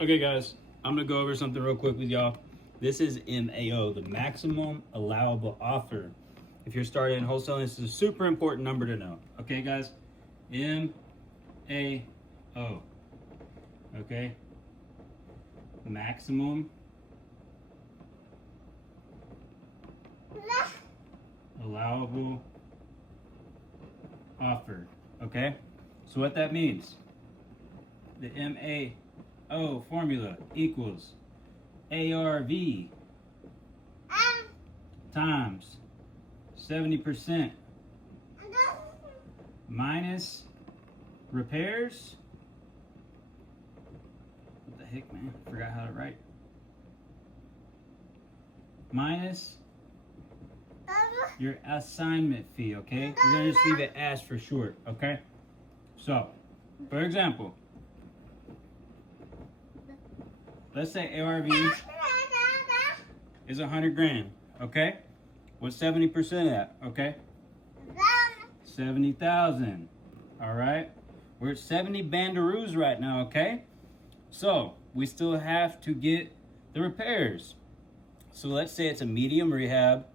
Okay guys, I'm gonna go over something real quick with y'all. This is MAO, the maximum allowable offer. If you're starting in wholesaling, this is a super important number to know. Okay guys, MAO, okay? Maximum allowable offer, okay? So what that means, the MAO formula equals ARV times 70% minus repairs. What the heck, man? Forgot how to write. Minus your assignment fee, okay? We're gonna just leave it as for short, okay? So, for example, let's say ARV is 100 grand, okay? What's 70% of that, okay? 70,000, all right? We're at 70 bandaroos right now, okay? So, we still have to get the repairs. So let's say it's a medium rehab,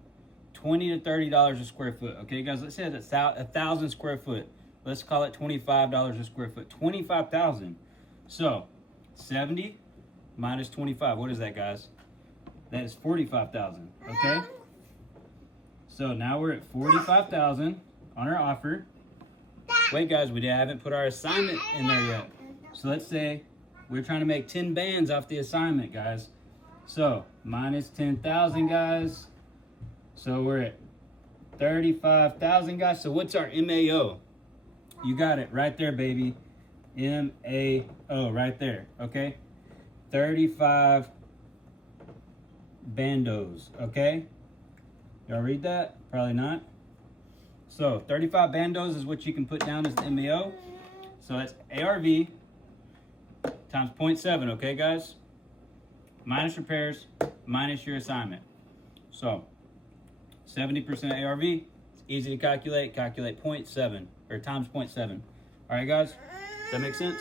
$20 to $30 a square foot, okay guys? Let's say it's 1,000 square foot. Let's call it $25 a square foot, 25,000. So, 70 minus 25, what is that, guys? That is 45,000, okay? So now we're at 45,000 on our offer. Wait guys, we haven't put our assignment in there yet. So let's say we're trying to make 10 bands off the assignment, guys. So minus 10,000, guys. So we're at 35,000, guys. So what's our MAO? You got it right there, baby. MAO right there, okay? 35 bandos, okay? Y'all read that? Probably not. So 35 bandos is what you can put down as the MAO. So that's ARV times 0.7, okay guys? Minus repairs, minus your assignment. So 70% ARV, it's easy to calculate. Calculate 0.7 or times 0.7. All right guys, does that make sense?